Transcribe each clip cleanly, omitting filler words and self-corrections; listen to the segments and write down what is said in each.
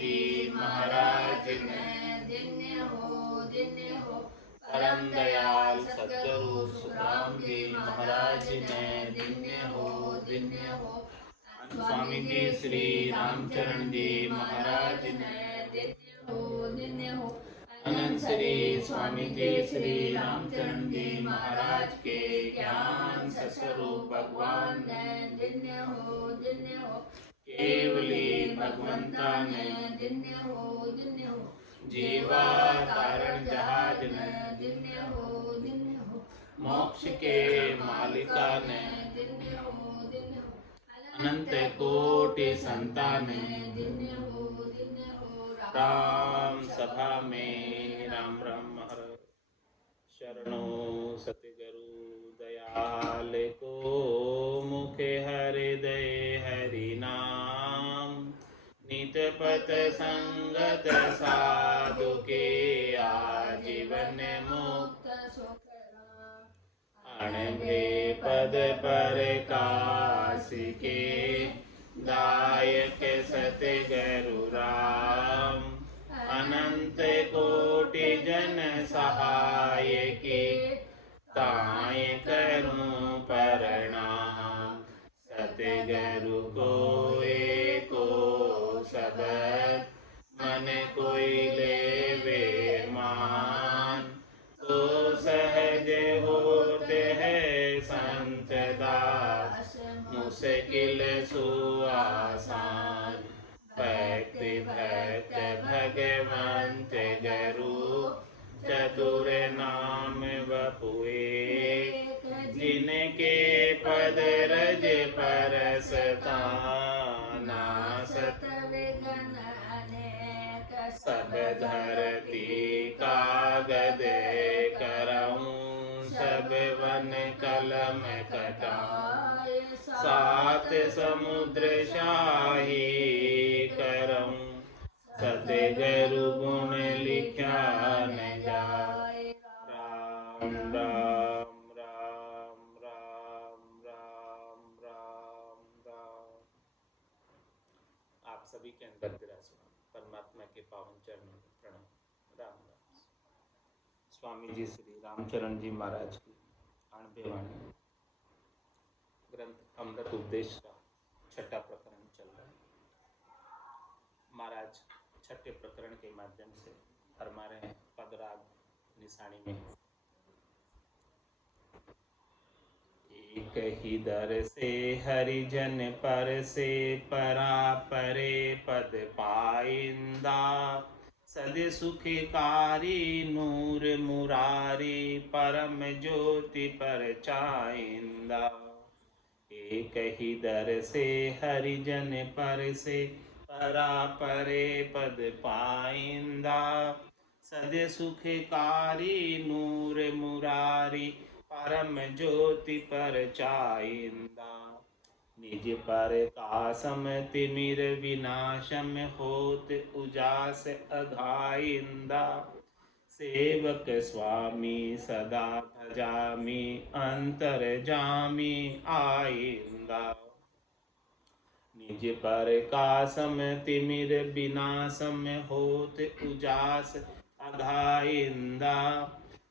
जी महाराज ने दिन्य हो। परम दयाल सद्गुरु सुखराम जी महाराज ने दिन्य हो। स्वामी जी श्री रामचरण जी महाराज ने दिन्य हो। अनंत श्री स्वामी जी श्री रामचरण जी महाराज के ज्ञान स्वरूप भगवान ने दिन्य हो। केवली भगवंता ने दिन्य हो। जीवा तारण जहाज ने दिन्य हो। मोक्ष के मालिका ने दिन्य हो। अनंत कोटि संतान दिन्य हो। राम सभा में राम राम हर शरणो सतगुरु दयाल को मुखे हृदय हरि नाम नित पत संगत साधु के आजीवन मुक्त अणभे पद पर काशी के दायक सतगुरु राम अनंत कोटि जन सहाय के ताय करूं प्रणाम सतगुरु को एको शब्द मन कोई लेवे मान तो सहज होते है संत दास मुश्किल सुआसान भक्ति भक्त भगवंत गुरु चतुर नाम वपुए जिनके पद रज परसता नासत सब धरती कागद करऊं सब वन कलम कटाए सात समुद्र शाही करऊं सतगुरु गुण लिखा न जाए राम राम राम राम राम राम राम। आप सभी के अंदर विराजमान परमात्मा के पावन चरणों में प्रणाम राम राम। स्वामी जी श्री रामचरण जी महाराज की 98 वाणी ग्रंथ अमृत उपदेश का छठा प्रकरण चल रहा है। महाराज छठे प्रकरण के माध्यम से फरमा रहे हैं पदराग निशानी में एक ही दर से हरिजन पर से परा परे पद पाइंदा सद सुखकारी नूर मुरारी परम ज्योति पर चाइंदा। एक ही दर से हरिजन पर से परा परे पद पाइंदा सद सुखकारी नूर मुरारी परम ज्योति पर चाइंदा। निज पर कासम तिमिर विनाशम होत उजास अघाइंदा सेवक स्वामी सदा भजामी अंतर जामी आइंदा। निज पर कासम तिमिर विनाशम होत उजास अघाइंदा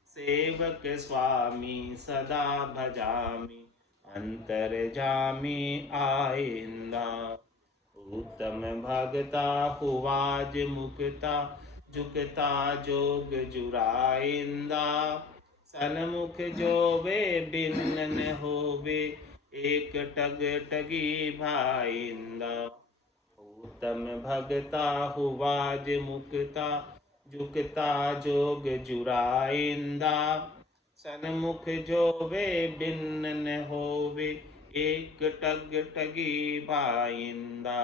सेवक स्वामी सदा भजामी अंतर जामी आइंदा। उत्तम भगता हुआज मुक्ता झुकता जोग जुराइंदा सन्मुख जो वे बिन्न होवे एक टग टगी भाइंदा। उत्तम भगता हुआज मुक्ता झुकता जोग जुराइंदा सन्मुख जो वे बिन्न होवे एक टग टगी भाइंदा।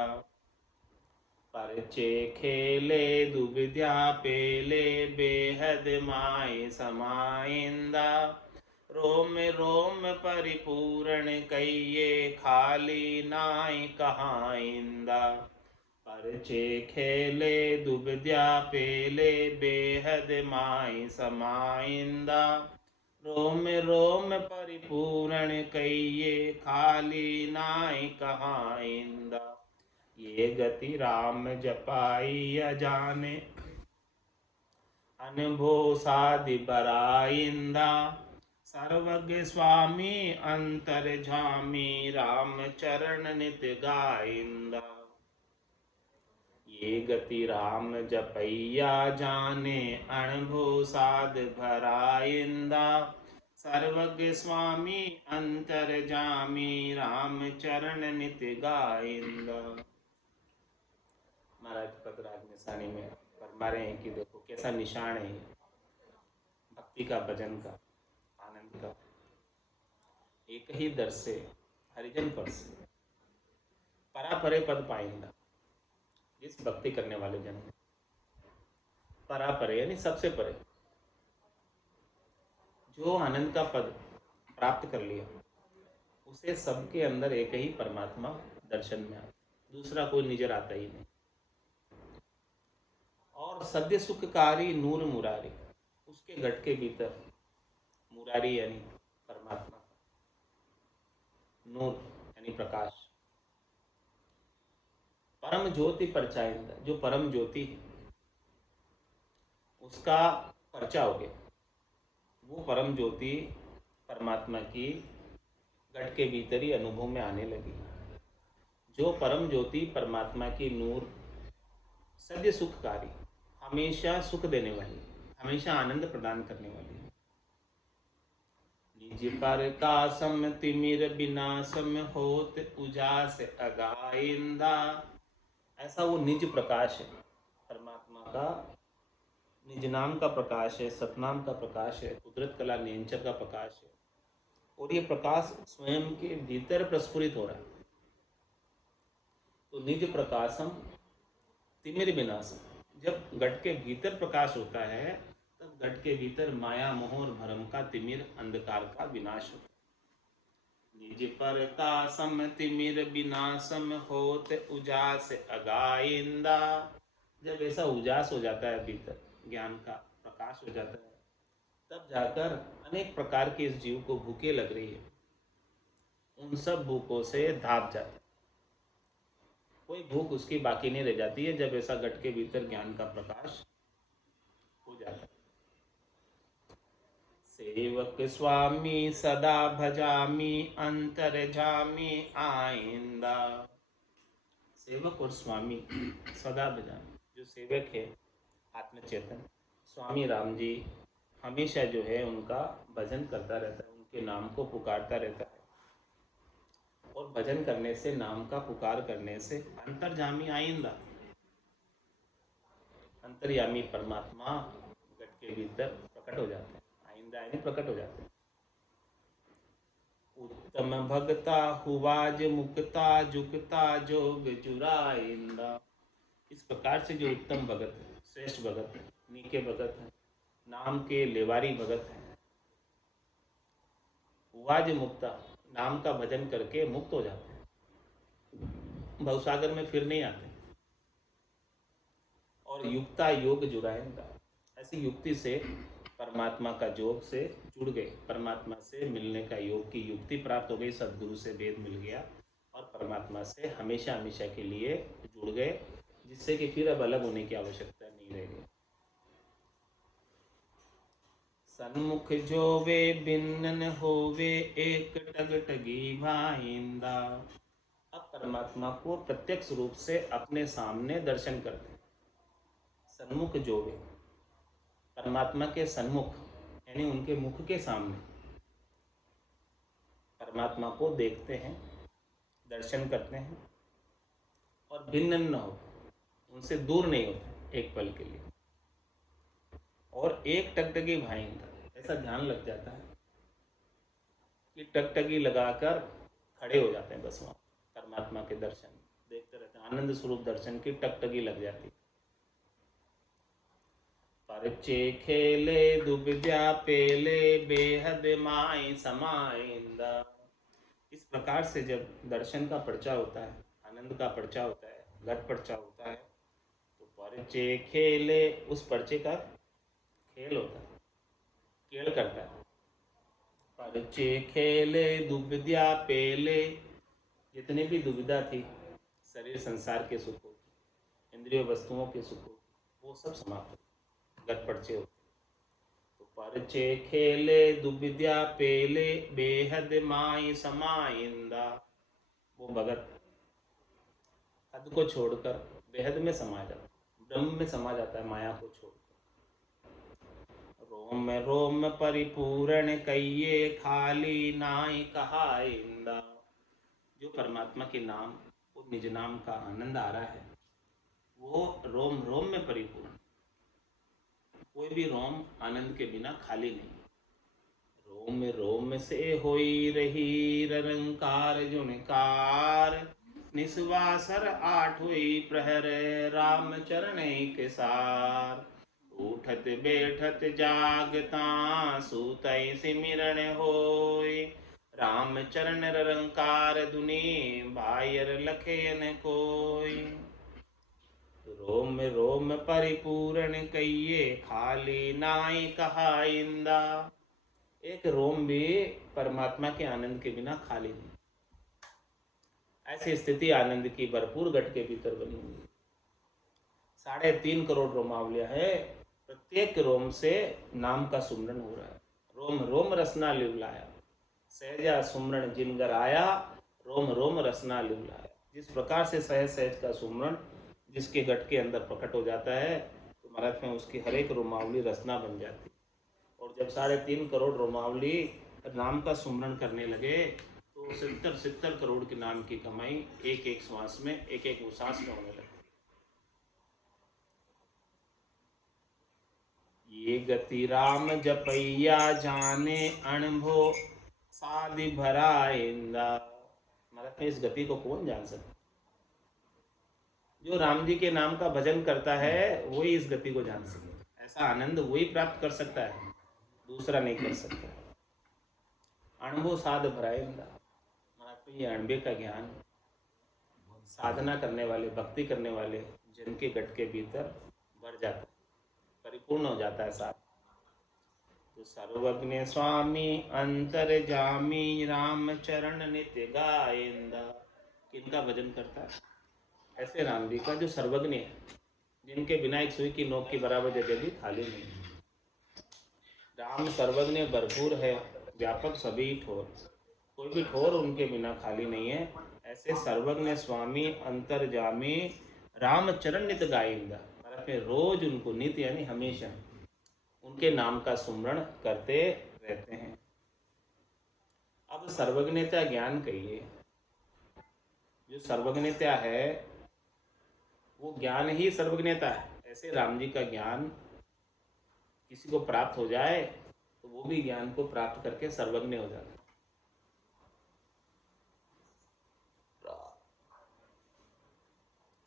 परचे खेले दुविद्या पेले बेहद माय समाइंदा रोम रोम परिपूर्ण कहिए खाली नाय कहाइंदा। परचे खेले दुविद्या पेले बेहद माय समाइंदा रोम रोम परिपूर्ण कहिए खाली नाय कहाइंदा। ये गति राम जपाई अजाने, अनुभो साधि बराइंदा। सर्वज्ञ स्वामी अंतर्झामी, राम चरण नित गाइंदा। ये गति राम जपैया जाने, अनुभो साध भराइंदा। सर्वज्ञ स्वामी अंतर्जामी, राम चरण नित गाइंदा। महाराज पदराग निशानी में फरमा रहे हैं कि देखो कैसा निशान है भक्ति का, भजन का, आनंद का। एक ही दर से हरिजन पर से परा परे पद पाइंदा। जिस भक्ति करने वाले जन परा परे यानी सबसे परे, जो आनंद का पद प्राप्त कर लिया, उसे सबके अंदर एक ही परमात्मा दर्शन में आता, दूसरा कोई नजर आता ही नहीं। और सद्य सुखकारी नूर मुरारी, उसके घट के भीतर मुरारी यानी परमात्मा, नूर यानी प्रकाश, परम ज्योति परचाइंदा, जो परम ज्योति है उसका परचा हो गया। वो परम ज्योति परमात्मा की घट के भीतर ही अनुभव में आने लगी। जो परम ज्योति परमात्मा की नूर सद्य सुखकारी, हमेशा सुख देने वाली, हमेशा आनंद प्रदान करने वाली है। निज पर कासम तिमिर विनाशम होत, उजास अगाइंदा। ऐसा वो निज प्रकाश है, परमात्मा का निज नाम का प्रकाश है, सतनाम का प्रकाश है, कुदरत कला नेचर का प्रकाश है। और ये प्रकाश स्वयं के भीतर प्रस्फुरित हो रहा है। तो निज प्रकाशम तिमिर विनाशम, जब घट के भीतर प्रकाश होता है तब घट के भीतर माया मोह और भ्रम का तिमिर, अंधकार का विनाश होता है। निज पर कासम तिमिर विनाशम होत, उजास अगाइंदा। जब ऐसा उजास हो जाता है भीतर, ज्ञान का प्रकाश हो जाता है, तब जाकर अनेक प्रकार के इस जीव को भूखे लग रही है, उन सब भूखों से धाप जाता है। कोई भूख उसकी बाकी नहीं रह जाती है जब ऐसा घट के भीतर ज्ञान का प्रकाश हो जाता है। सेवक स्वामी सदा भजामी, अंतर्जामी आइंदा। सेवक और स्वामी सदा भजामी, जो सेवक है आत्मचेतन स्वामी राम जी हमेशा जो है उनका भजन करता रहता है, उनके नाम को पुकारता रहता है। और भजन करने से, नाम का पुकार करने से अंतर्जामी आइंदा, अंतर्यामी परमात्मा घट के भीतर प्रकट हो जाते हैं। आइंदा यानी प्रकट हो जाते हैं। उत्तम भगता हुआज मुक्ता, जुकता जोग जुराइंदा। इस प्रकार से जो उत्तम भगत है, श्रेष्ठ भगत है, नीके भगत है, नाम के लेवारी भगत है, हुआज मुक्ता, नाम का भजन करके मुक्त हो जाते हैं, भवसागर में फिर नहीं आते। और युक्ता योग जुड़ाएंगा, ऐसी युक्ति से परमात्मा का योग से जुड़ गए, परमात्मा से मिलने का योग की युक्ति प्राप्त हो गई, सदगुरु से वेद मिल गया और परमात्मा से हमेशा हमेशा के लिए जुड़ गए, जिससे कि फिर अब अलग होने की आवश्यकता नहीं रह गई। सन्मुख जोवे भिन्न होवे, एक टग टगी भाइंदा। अब परमात्मा को प्रत्यक्ष रूप से अपने सामने दर्शन करते हैं। सन्मुख जोवे, परमात्मा के सन्मुख यानी उनके मुख के सामने परमात्मा को देखते हैं, दर्शन करते हैं और भिन्न न हो, उनसे दूर नहीं होते एक पल के लिए। और एक टकटकी भाइंदा, ऐसा ध्यान लग जाता है कि टकटकी लगाकर खड़े हो जाते हैं, बस वहाँ परमात्मा के दर्शन देखते रहते हैं। आनंद स्वरूप दर्शन की टकटकी लग जाती है। परचे खेले दुबिद्या पेले, बेहद माई समाइंदा। इस प्रकार से जब दर्शन का पर्चा होता है, आनंद का पर्चा होता है, घट पर्चा होता है, तो परचे खेले, उस पर्चे का खेल होता है, खेल करता है। परचे खेले दुबिद्या पेले, जितनी भी दुविधा थी शरीर संसार के सुखों की, इंद्रिय वस्तुओं के सुखों की, वो सब समाप्त हो, गट परचे होते। तो परचे खेले दुविद्या पेले, बेहद माई समाइंदा। वो भगत हद को छोड़कर बेहद में समा जाता है, ब्रह्म में समा जाता है, माया को छोड़कर। रोम रोम परिपूर्ण कहिए, खाली नाई कहाइंदा। जो परमात्मा के नाम और निज नाम का आनंद आ रहा है, वो रोम रोम में परिपूर्ण। कोई भी रोम आनंद के बिना खाली नहीं। रोम रोम से होई रही रंकार जुनकार, निस्वासर आठ हुई प्रहर, राम चरण के सार। उठत बैठत जागता, सूतई सिमिरन होय, राम चरण रंकार दुनि, बायर लखेन कोय। रोम रोम परिपूर्ण कहिए, खाली नाई कहाइंदा। एक रोम भी परमात्मा के आनंद के बिना खाली नहीं। ऐसी स्थिति आनंद की भरपूर घट के भीतर बनी हुई है। 3.5 करोड़ रोमावलियां है, प्रत्येक रोम से नाम का सुमरन हो रहा है। रोम रोम रसना लिवलाया, सहजा सुमरन जिनगर आया, रोम रोम रसना लिवलाया। जिस प्रकार से सहज सहज का सुमरन जिसके घट के अंदर प्रकट हो जाता है, तो महाराज में उसकी हर एक रोमावली रसना बन जाती है। और जब 3.5 करोड़ रोमावली नाम का सुमरन करने लगे, तो 70 करोड़ के नाम की कमाई एक एक श्वास में, एक एक सांस में होने लगी। ये गति राम जपैया, जाने अनुभव साधि भराइंदा। मतलब इस गति को कौन जान सकता? जो राम जी के नाम का भजन करता है वही इस गति को जान सकता है। ऐसा आनंद वही प्राप्त कर सकता है, दूसरा नहीं कर सकता। अनुभव साध भराइंदा, मतलब ये अणबे का ज्ञान साधना करने वाले, भक्ति करने वाले जन के घट के भीतर भर जाता है, परिपूर्ण हो जाता है साथ। तो सर्वज्ञ स्वामी अंतर जामी, राम चरण नित्य गाइंदा। किनका भजन करता है? ऐसे राम जी का जो सर्वज्ञ है, जिनके बिना एक सुई की नोक की बराबर जगह भी खाली नहीं। राम सर्वज्ञ भरपूर है, व्यापक सभी ठोर, कोई भी ठोर उनके बिना खाली नहीं है। ऐसे सर्वज्ञ स्वामी अंतर्जामी, राम चरण नित गाइंदा। रोज उनको, नित यानी हमेशा, उनके नाम का सुमरण करते रहते हैं। अब सर्वज्ञता ज्ञान कहिए, जो सर्वज्ञता है वो ज्ञान ही सर्वज्ञता है। ऐसे राम जी का ज्ञान किसी को प्राप्त हो जाए तो वो भी ज्ञान को प्राप्त करके सर्वज्ञ हो जाता है।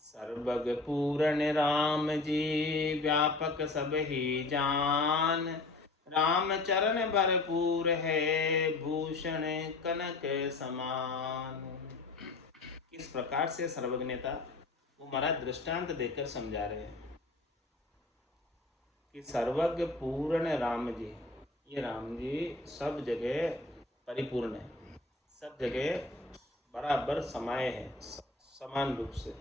सर्वज्ञ पूर्ण राम जी, व्यापक सब ही जान, राम चरण भरपूर है, भूषण कनक समान। किस प्रकार से सर्वज्ञता वो महाराज दृष्टांत देकर समझा रहे हैं कि सर्वज्ञ पूर्ण राम जी, ये राम जी सब जगह परिपूर्ण है, सब जगह बराबर समाये है, समान रूप से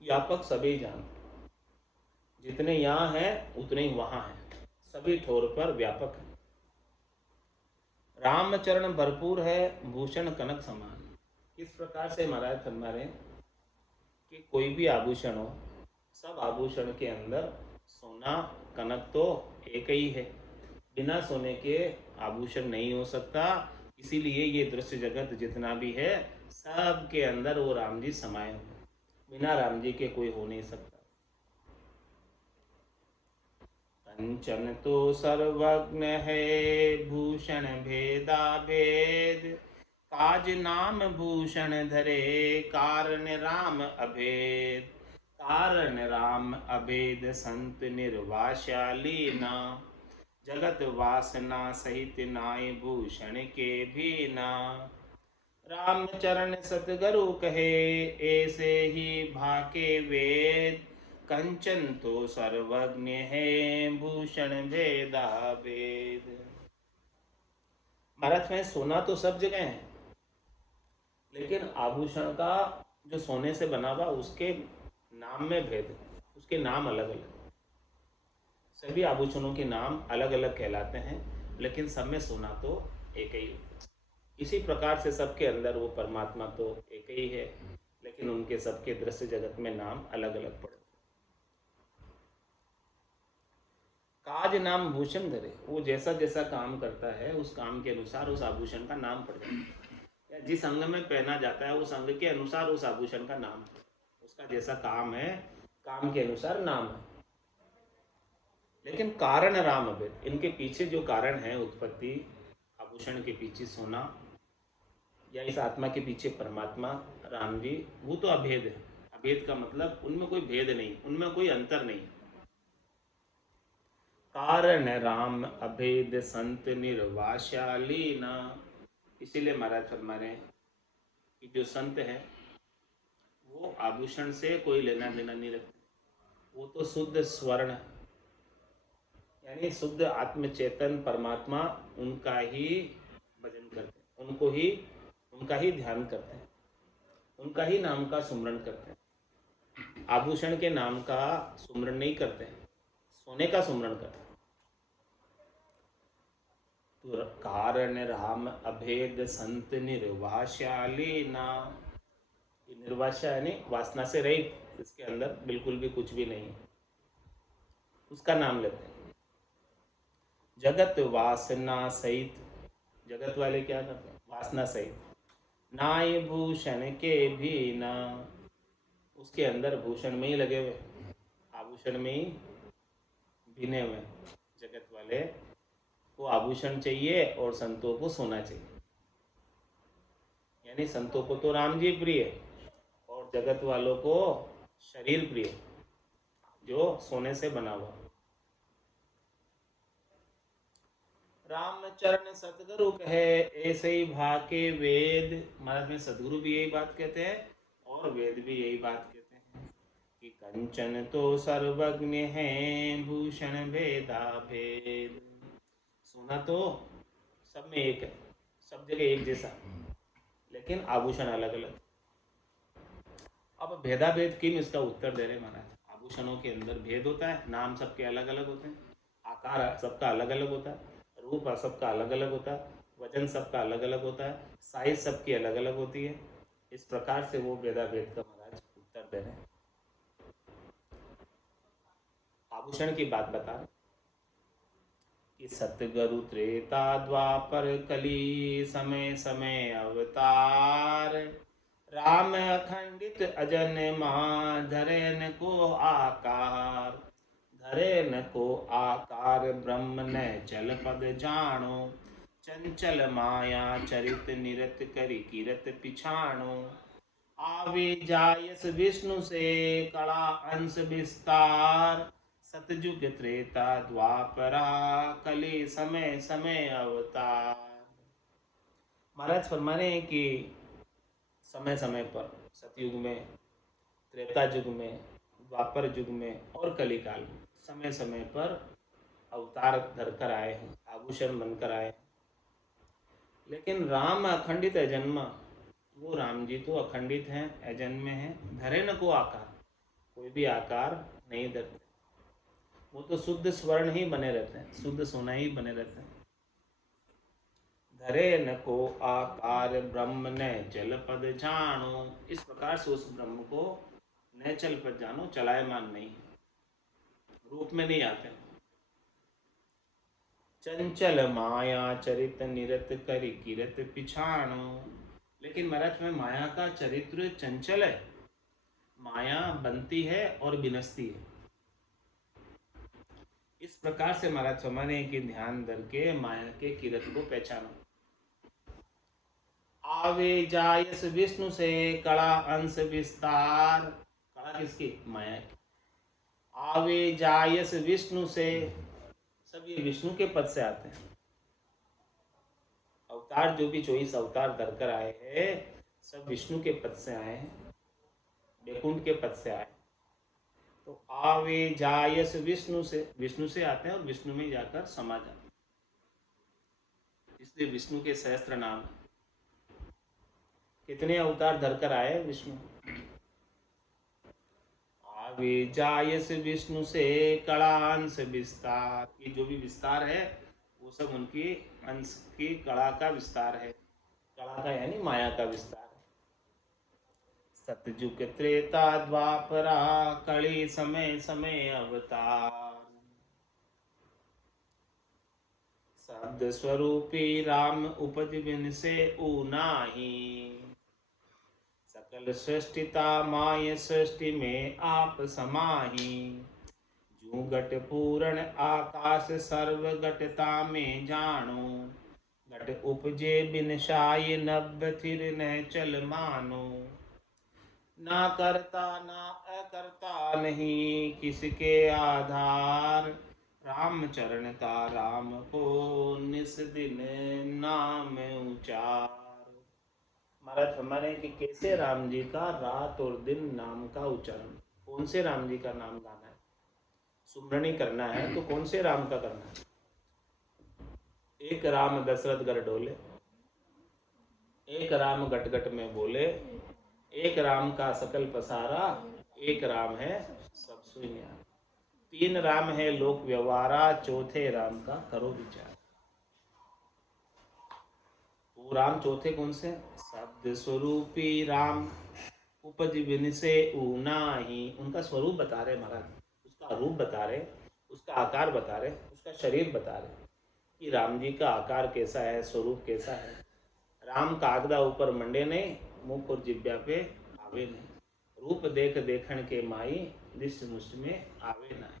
व्यापक सभी जान। जितने यहाँ हैं उतने ही वहाँ हैं, सभी ठोर पर व्यापक है। रामचरण भरपूर है, भूषण कनक समान। किस प्रकार से महाराज फरमा रहे कि कोई भी आभूषण हो, सब आभूषण के अंदर सोना कनक तो एक ही है, बिना सोने के आभूषण नहीं हो सकता। इसीलिए ये दृश्य जगत जितना भी है सब के अंदर वो राम जी समाये हुए, बिना राम जी के कोई हो नहीं सकता। कंचन तो सर्वज्ञ है, भूषण भेदा भेद, काज नाम भूषण धरे, कारण राम अभेद। कारण राम अभेद संत निर्वास्या लीना, जगत वासना सहित नाय भूषण के भीना। राम चरण सतगुरु कहे, ऐसे ही भाके वेद, कंचन तो सर्वज्ञ है, भूषण भेदा भेद। भारत में सोना तो सब जगह है, लेकिन आभूषण का जो सोने से बना हुआ उसके नाम में भेद, उसके नाम अलग अलग। सभी आभूषणों के नाम अलग अलग कहलाते हैं, लेकिन सब में सोना तो एक ही होता है। इसी प्रकार से सबके अंदर वो परमात्मा तो एक ही है, लेकिन उनके सबके दृश्य जगत में नाम अलग अलग पड़े। काज नाम भूषण धरे, वो जैसा जैसा काम करता है उस काम के अनुसार उस आभूषण का नाम पड़ जाता है, या जिस अंग में पहना जाता है उस अंग के अनुसार उस आभूषण का नाम, उसका जैसा काम है काम के अनुसार नाम है। लेकिन कारण राम अभेद, इनके पीछे जो कारण है उत्पत्ति, आभूषण के पीछे सोना या इस आत्मा के पीछे परमात्मा राम जी, वो तो अभेद है। अभेद का मतलब उनमें कोई भेद नहीं, उनमें कोई अंतर नहीं। कारण राम अभेद संत निर्वाशालीना, इसीलिए महाराज फरमा रहे हैं कि जो संत है वो आभूषण से कोई लेना देना नहीं रखते, वो तो शुद्ध स्वर्ण यानी शुद्ध आत्मचेतन परमात्मा, उनका ही भजन करते हैं, उनको ही उनका ही ध्यान करते हैं, उनका ही नाम का सुमरण करते हैं। आभूषण के नाम का सुमरण नहीं करते हैं, सोने का सुमरण करते हैं। तो कारण राम अभेद संत निर्वाशालीना, निर्वाशा यानी वासना से रहित, इसके अंदर बिल्कुल भी कुछ भी नहीं है, उसका नाम लेते हैं। जगत वासना सहित, जगत वाले क्या करते हैं वासना सहित, नाय भूषण के भी ना, उसके अंदर भूषण में ही लगे हुए, आभूषण में ही भिने हुए। जगत वाले को आभूषण चाहिए और संतों को सोना चाहिए, यानी संतों को तो राम जी प्रिय और जगत वालों को शरीर प्रिय जो सोने से बना हुआ। राम चरण सतगुरु कहे ऐसे ही भाके वेद, महाराज में सदगुरु भी यही बात कहते हैं और वेद भी यही बात कहते हैं कि कंचन तो सर्वज्ञ है भूषण भेदा भेद। सोना तो सब में एक है, सब जगह एक जैसा, लेकिन आभूषण अलग अलग। अब भेदा भेद किम, इसका उत्तर दे रहे महाराज। आभूषणों के अंदर भेद होता है, नाम सबके अलग अलग होते हैं, आकार सबका अलग अलग होता है, रूप सबका अलग अलग होता है, वजन सबका अलग अलग होता है, साइज सबकी अलग अलग होती है। इस प्रकार से वो भेदा भेद का महाराज उत्तर दे रहे हैं। आभूषण की बात बता रहे कि सतगुरु त्रेता द्वापर कली समय समय अवतार, राम अखंडित अजन माँ धरे न को आकार, धरे न को आकार ब्रह्म न चल पद जानो, चंचल माया चरित निरत करी किरत पिछाणो, आवे जायस विष्णु से कड़ा अंश विस्तार, सतयुग त्रेता द्वापरा कली समय समय अवतार। महाराज फरमा रहे हैं कि समय समय पर सतयुग में, त्रेता युग में, द्वापर युग में और कलिकाल में समय समय पर अवतार धरकर आए हैं, आभूषण बनकर आए हैं। लेकिन राम अखंडित अजन्मा, वो राम जी तो अखंडित हैं, अजन्मे हैं, धरे न को आकार, कोई भी आकार नहीं धरते, वो तो शुद्ध स्वर्ण ही बने रहते हैं, शुद्ध सोना ही बने रहते हैं। धरे न को आकार ब्रह्म न चल पद जानो, इस प्रकार से उस ब्रह्म को न चल पद जानो, चलायमान नहीं, रूप में नहीं आते। चंचल माया चरित निरत करी किरत पिछाणो, लेकिन महाराज में माया का चरित्र चंचल है, माया बनती है और विनस्ती है। इस प्रकार से महाराज समाने के ध्यान धर के माया के किरत को पहचानो। आवे जायस विष्णु से कड़ा अंश विस्तार, कड़ा किसकी माया की, आवे जायस विष्णु से, सब ये विष्णु के पद से आते हैं। अवतार जो भी 24 अवतार धरकर आए हैं सब विष्णु के पद से आए हैं, वैकुंठ के पद से आए। तो आवे जायस विष्णु से आते हैं और विष्णु में जाकर समा जाते हैं, इसलिए विष्णु के सहस्त्र नाम। कितने अवतार धरकर आए विष्णु, आवे जायस विष्णु से कड़ांश विस्तार। ये जो भी विस्तार है वो सब उनकी अंश की कड़ा का विस्तार है। कड़ा का यानी माया का विस्तार है। सतयुग त्रेता द्वापरा कली समय समय अवतार। शब्द स्वरूपी राम उपज बिन से ऊनाही। सकल सृष्टिता माय सृष्टि में आप समाही। जू घट पूर्ण आकाश सर्व घटता में जानो। घट उपजे बिन शाय नभ थिर न चल मानो। ना करता ना अकर्ता नहीं किसके आधार। राम चरण का राम को निस दिन नाम उचार। महाराज हमारे कि कैसे राम जी का रात और दिन नाम का उच्चारण। कौन से राम जी का नाम गाना है, सुमरणी करना है तो कौन से राम का करना है। एक राम दशरथ घर डोले, एक राम गट गट में बोले, एक राम का सकल पसारा, एक राम है सब सुई न्यारा। तीन राम है लोक व्यवहारा, चौथे राम का करो विचार। वो राम चौथे कौन से? शब्द स्वरूपी राम उपज बिन से ऊना ही। उनका स्वरूप बता रहे महाराज, उसका रूप बता रहे, उसका आकार बता रहे, उसका शरीर बता रहे कि राम जी का आकार कैसा है, स्वरूप कैसा है। राम कागदा ऊपर मंडे नहीं, मुख और जिब्या पे आवे नहीं। रूप देख देखण के माई, दृष्टि मुष्ट में आवे नहीं।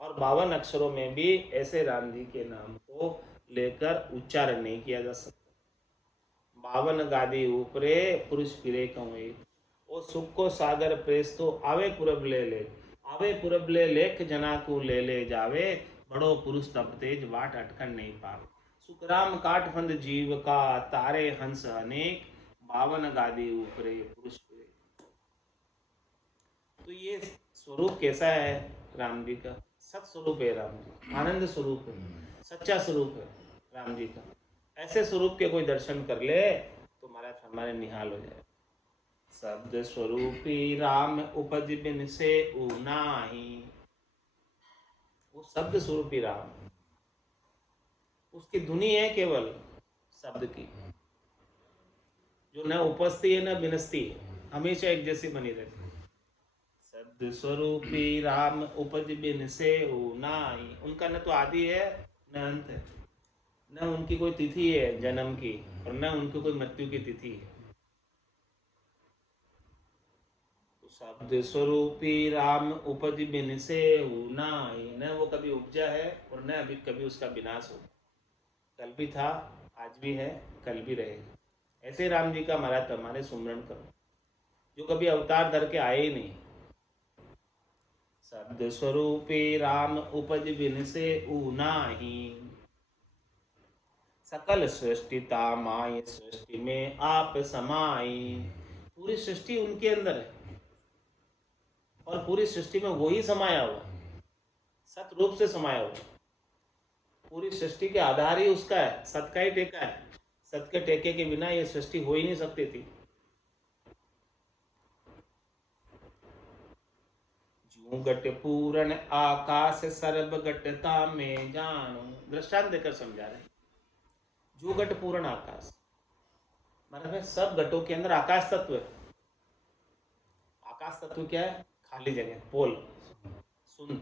और 52 अक्षरों में भी ऐसे राम जी के नाम को लेकर उच्चारण नहीं किया जा सकता। 52 गादी ऊपरे पुरुष फिरे कंवे। ओ सुख को सागर प्रेस तो आवे पुरब ले ले। आवे पुरब ले लेख जना को ले ले जावे। बड़ो पुरुष तप तेज वाट अटकन नहीं पावे। सुखराम काटफंद जीव का, तारे हंस अनेक। 52 गादी ऊपरे पुरुष फिरे। तो ये स्वरूप कैसा है राम जी का? सत स्वरूप है राम जी, आनंद स्वरूप है, सच्चा स्वरूप है राम जी का। ऐसे स्वरूप के कोई दर्शन कर ले तो महाराज हमारे निहाल हो जाए। शब्द स्वरूपी राम उपज बिन से ऊनाही। वो शब्द स्वरूपी राम, उसकी धुनी है केवल शब्द की, जो न उपजती है न बिनसती है, हमेशा एक जैसी बनी रहती है। शब्द स्वरूपी राम उपज बिन से ऊनाही। उनका न तो आदि है न अंत है, न उनकी कोई तिथि है जन्म की और न उनकी कोई मृत्यु की तिथि है। तो शब्द स्वरूपी राम उपज बिन से ऊनाही। न वो कभी उपजा है और न अभी कभी उसका विनाश हो। कल भी था, आज भी है, कल भी रहेगा। ऐसे राम जी का महाराज हमारे सुमरण करो, जो कभी अवतार धर के आए ही नहीं। शब्द स्वरूपी राम उपज बिन से ऊनाही। सकल सृष्टिता माय सृष्टि में आप समाई। पूरी सृष्टि उनके अंदर है और पूरी सृष्टि में वही समाया हुआ, सत रूप से समाया हुआ। पूरी सृष्टि के आधार ही उसका है, सत का ही टेका है। सत के टेके के बिना ये सृष्टि हो ही नहीं सकती थी। जू घट पूर्ण आकाश सर्व घटता में जानो। दृष्टांत देकर समझा रहे। जो घट पूर्ण आकाश, मतलब सब घटों के अंदर आकाश तत्व है। आकाश तत्व क्या है? खाली जगह, पोल, शून्य।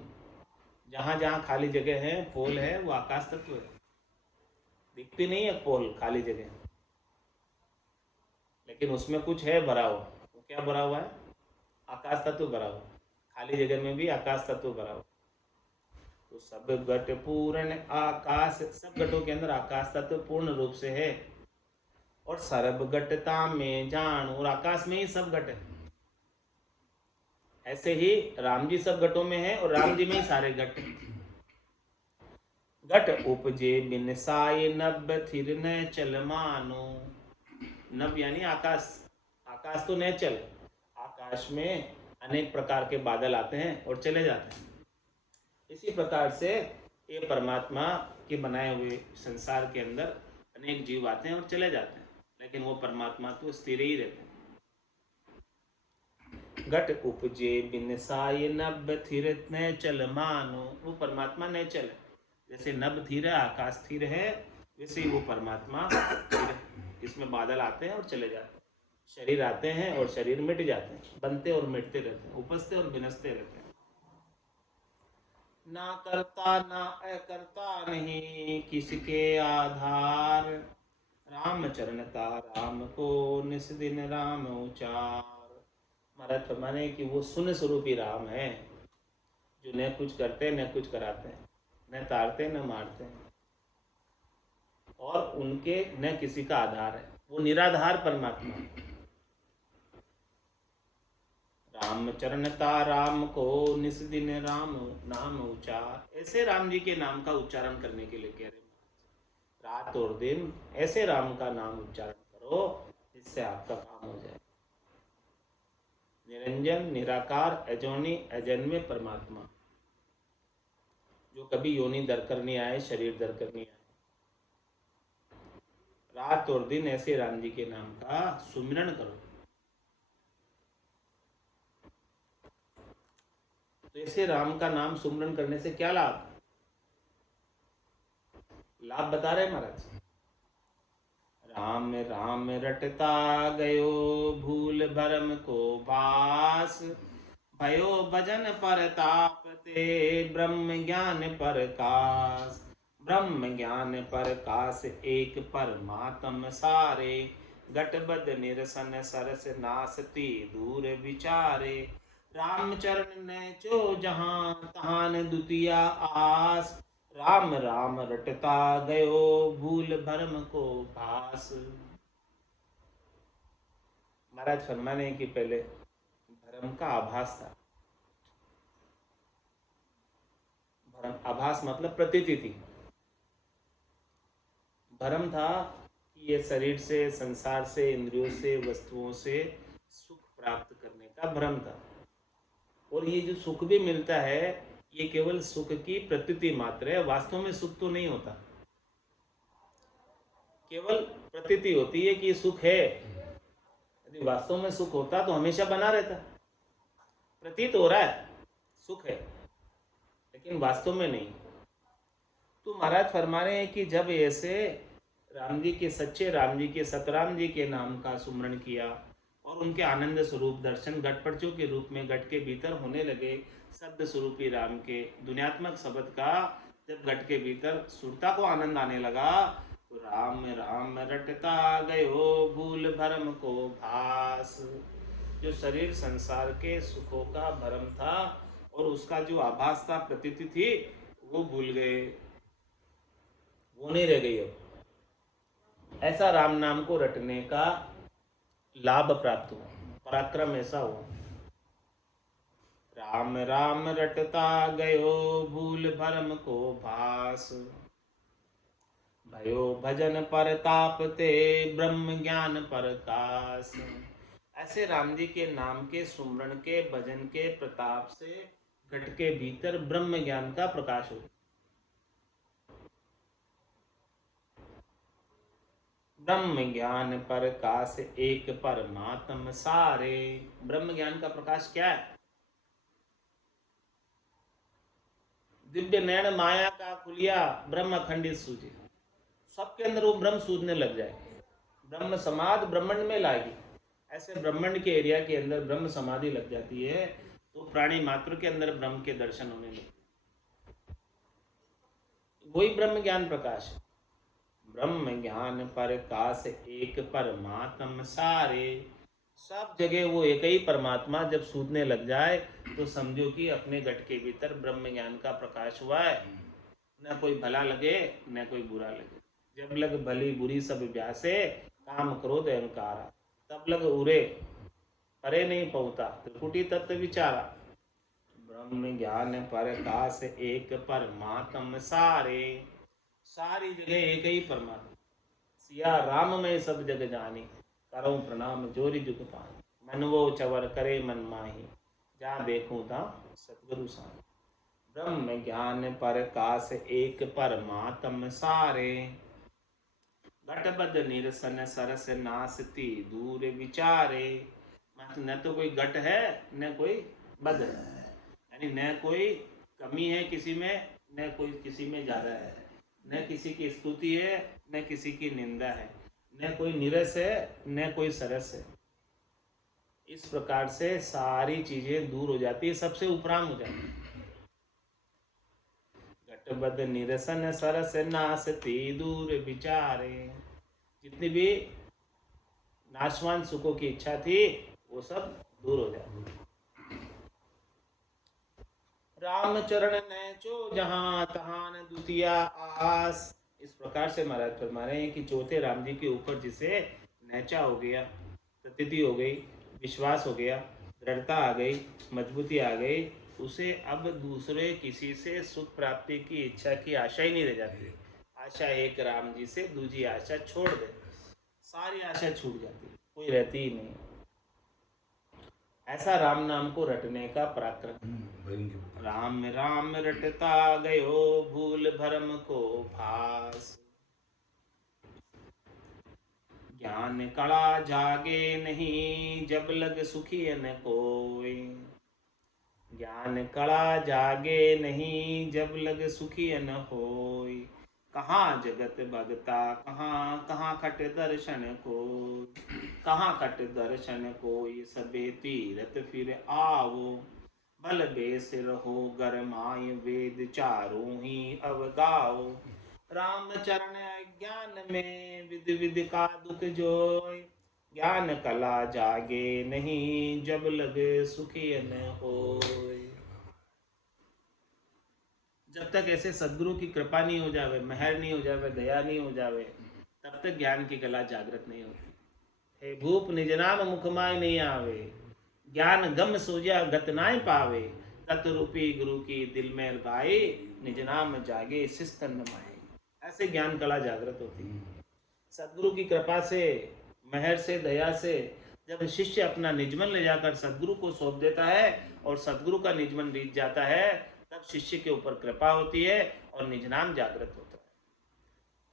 जहां जहां खाली जगह है, पोल है, वो आकाश तत्व है। दिखती नहीं है पोल, खाली जगह, लेकिन उसमें कुछ है भरा हुआ। वो क्या भरा हुआ है? आकाश तत्व भरा हुआ। खाली जगह में भी आकाश तत्व भरा हुआ। तो सब घट पूर्ण आकाश, सब घटों के अंदर आकाश तत्व पूर्ण रूप से है। और सर्व घटता में जान, और आकाश में ही सब घट है। ऐसे ही राम जी सब घटों में है और राम जी में ही सारे घट। घट उपजे बिन साय नभ थिर न चल मानो। नभ यानी आकाश, आकाश तो न चल। आकाश में अनेक प्रकार के बादल आते हैं और चले जाते हैं। इसी प्रकार से ये परमात्मा के बनाए हुए संसार के अंदर अनेक जीव आते हैं और चले जाते हैं, लेकिन वो परमात्मा तो स्थिर ही रहते हैं। घट उपजे बिन साय नभ थिर न चल मानो। वो परमात्मा न चल, जैसे नभ थिर है, आकाश स्थिर है, वैसे ही वो परमात्मा स्थिर है। इसमें बादल आते हैं और चले जाते हैं, शरीर आते हैं और शरीर मिट जाते हैं, बनते और मिटते रहते हैं, उपजते और विनसते रहते हैं। ना करता ना अकर्ता नहीं किसके आधार, राम चरणता राम को निस दिन राम उचार। महाराज माने कि वो शून्य स्वरूपी राम है, जो न कुछ करते न कुछ कराते हैं, न तारते न मारते हैं, और उनके न किसी का आधार है, वो निराधार परमात्मा है। राम चरणता राम को निस दिन राम नाम उचार। ऐसे राम जी के नाम का उच्चारण करने के लिए कह रहे, रात और दिन ऐसे राम का नाम उच्चारण करो जिससे आपका काम हो जाए। निरंजन निराकार अजोनी अजन्मे परमात्मा, जो कभी योनि दर कर नहीं आए, शरीर दर कर नहीं आए। रात और दिन ऐसे राम जी के नाम का सुमिरन करो। तो ऐसे राम का नाम सुमिरन करने से क्या लाभ, लाभ बता रहे महाराज। राम राम रटता गयो भूल भरम को बास, भयो भजन परताप ते ब्रह्म ज्ञान परकाश। ब्रह्म ज्ञान परकाश एक परमात्म सारे, गटबद निरसन सरस नासती दूर विचारे। रामचरण ने जो जहां तहान द्वितीया आस, राम राम रटता गयो भूल भरम को भास। महाराज फरमाने कि पहले भरम का आभास था। भरम आभास मतलब प्रतीति थी। भरम था कि ये शरीर से, संसार से, इंद्रियों से, वस्तुओं से सुख प्राप्त करने का भ्रम था। और ये जो सुख भी मिलता है, ये केवल सुख की प्रतीति मात्र है, वास्तव में सुख तो नहीं होता, केवल प्रतीति होती है कि सुख है। यदि वास्तव में सुख होता तो हमेशा बना रहता। प्रतीत हो रहा है सुख है, लेकिन वास्तव में नहीं। तो महाराज फरमा रहे हैं कि जब ऐसे राम जी के, सच्चे राम जी के, सतराम जी के नाम का सुमरण किया और उनके आनंद स्वरूप दर्शन घटपटचों के रूप में घट के भीतर होने लगे, शब्द स्वरूपी राम के दुनियात्मक शब्द का जब घट के भीतर सुरता को आनंद आने लगा, तो राम राम रटता गयो भूल भरम को भास। जो शरीर संसार के सुखों का भरम था और उसका जो आभास था, प्रतीति थी, वो भूल गए, वो नहीं रह गई। अब ऐसा राम नाम को रटने का लाभ प्राप्त हुआ, पराक्रम ऐसा हुआ। राम राम रटता गयो भूल भरम को भास, भयो भजन परताप ते ब्रह्म ज्ञान प्रकाश। ऐसे राम जी के नाम के सुमरण के, भजन के प्रताप से घट के भीतर ब्रह्म ज्ञान का प्रकाश हो। ब्रह्म ज्ञान प्रकाश एक परमात्म सारे। ब्रह्म ज्ञान का प्रकाश क्या है? दिव्य नयन माया का खुलिया ब्रह्म अखंडित सूझे। सबके अंदर वो ब्रह्म सूझने लग जाए, ब्रह्म समाधि ब्रह्मांड में लाएगी। ऐसे ब्रह्मांड के एरिया के अंदर ब्रह्म समाधि लग जाती है तो प्राणी मात्र के अंदर ब्रह्म के दर्शन होने लगते, वही ब्रह्म ज्ञान प्रकाश। ब्रह्म ज्ञान प्रकाश एक परमात्म सारे। सब जगह वो एक ही परमात्मा जब सूझने लग जाए तो समझो कि अपने घट के भीतर ब्रह्म ज्ञान का प्रकाश हुआ है। न कोई भला लगे न कोई बुरा लगे। जब लग भली बुरी सब व्यासे, काम क्रोध अहंकारा। तब लग उरे परे नहीं पहुँचा, त्रिपुटी तत्व विचारा। ब्रह्म ज्ञान प्रकाश एक परमात्म सारे। सारी जगह एक ही परमात्मा। सिया राम में सब जग जानी, करो प्रणाम जोरी जुग पानी। मन वो चवर करे मन माही, जा देखूं ता सतगुरु साई। ब्रह्म ज्ञान प्रकाश एक परमात्म सारे। घटबद निरसन सरस नासती दूर विचारे। न तो कोई घट है न कोई बद है, यानी न कोई कमी है किसी में, न कोई किसी में ज़्यादा है, न किसी की स्तुति है न किसी की निंदा है, न कोई नीरस है न कोई सरस है। इस प्रकार से सारी चीज़ें दूर हो जाती है, सबसे उपराम हो जाती है। घटबद निरसन सरस नासती दूर विचारे, जितनी भी नाशवान सुखों की इच्छा थी वो सब दूर हो जाती। राम चरण नैचो जहां तहान द्वितीया आस, इस प्रकार से महाराज फरमा रहे हैं कि चौथे राम जी के ऊपर जिसे नैचा हो गया, प्रतीति हो गई, विश्वास हो गया, दृढ़ता आ गई, मजबूती आ गई, उसे अब दूसरे किसी से सुख प्राप्ति की इच्छा की आशा ही नहीं रह जाती। आशा एक राम जी से, दूसरी आशा छोड़ दे, सारी आशा छूट जाती, कोई रहती ही नहीं। ऐसा राम नाम को रटने का पराक्रम। राम राम रटता गयो भूल भरम को फास, ज्ञान कड़ा जागे नहीं जब लग सुखी न कोई, ज्ञान कड़ा जागे नहीं जब लग सुखी न होय, कहाँ जगत भगता कहाँ कहाँ खट दर्शन को, कहाँ खट दर्शन को ये सबे तीरथ फिर आवो, बल बेस रहो गरमाय वेद चारों ही अवगाओ, राम चरण ज्ञान में विध विध का दुख जोय, ज्ञान कला जागे नहीं जब लगे सुखी न होय। जब तक ऐसे सदगुरु की कृपा नहीं हो जावे, मेहर नहीं हो जावे, दया नहीं हो जावे, तब तक ज्ञान की कला जागृत नहीं होती। हे भूप निज नाम मुखमाय नहीं आवे, ज्ञान गम सोजा गत नाय पावे, तत्रूपी गुरु की दिल में गाए, निज नाम जागे शिस्तन माए। ऐसे ज्ञान कला जागृत होती है। सदगुरु की कृपा से, मेहर से, दया से जब शिष्य अपना निजमन ले जाकर सदगुरु को सौंप देता है और सदगुरु का निजमन रीत जाता है, तब शिष्य के ऊपर कृपा होती है और निजनाम जागृत होता है।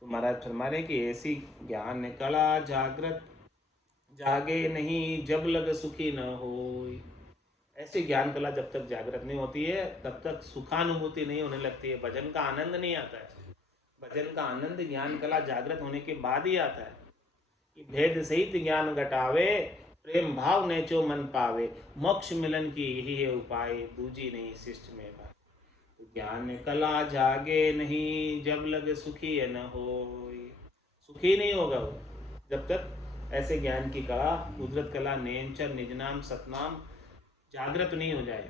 तो महाराज फरमा रहे कि ऐसी ज्ञान कला जागृत जागे नहीं जब लग सुखी न होय। ऐसी ज्ञान कला जब तक जागृत नहीं होती है तब तक सुखानुभूति नहीं होने लगती है, भजन का आनंद नहीं आता है। भजन का आनंद ज्ञान कला जागृत होने के बाद ही आता है कि भेद सहित ज्ञान घटावे, प्रेम भाव नेचो मन पावे, मोक्ष मिलन की यही है उपाय, दूजी नहीं शिष्ट में भाई। तो ज्ञान कला जागे नहीं जब लग सुखी न होय, सुखी नहीं होगा वो जब तक ऐसे ज्ञान की कला, कुदरत कला, नेंचर, निजनाम, सतनाम जागृत नहीं हो जाए।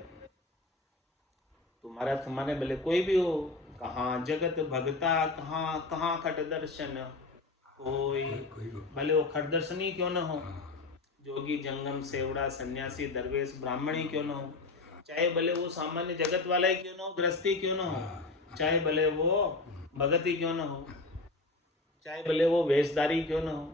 तुम्हारा तुम्हारे भले कोई भी हो, कहाँ जगत भगता कहाँ कहाँ खट दर्शन कोई, भले वो खट दर्शनी क्यों न हो, जोगी जंगम सेवड़ा सन्यासी दरवेश ब्राह्मणी क्यों न हो, चाहे भले वो सामान्य जगत वाला ही क्यों न हो, गृहस्थी क्यों न हो, चाहे भले वो भगत ही क्यों न हो, चाहे भले वो वेशधारी क्यों न हो,